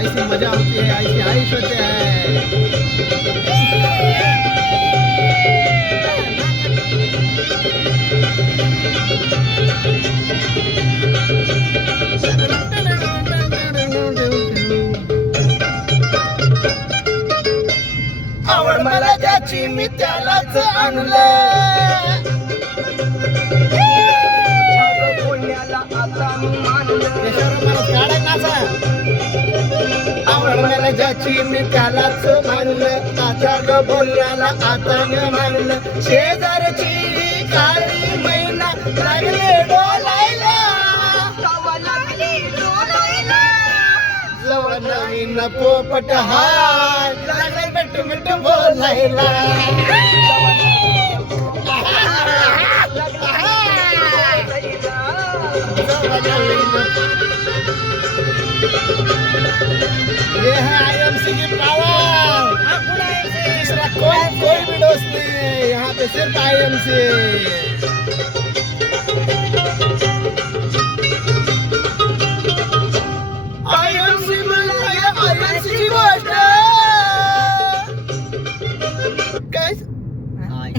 ऐसी मज़ा होती है ऐसी आयुष होते हैं। मला मी त्यालाच आणलं ज्याची मी त्यालाच मानलं आता ग बोलण्याला आता न मानलं शेजारची काळी महिना लागले डोलायला जवळ नवीन पोपट हार कोई कोई भी दोस्त नहीं? है यहाँ पे सिर्फ सी. 哎。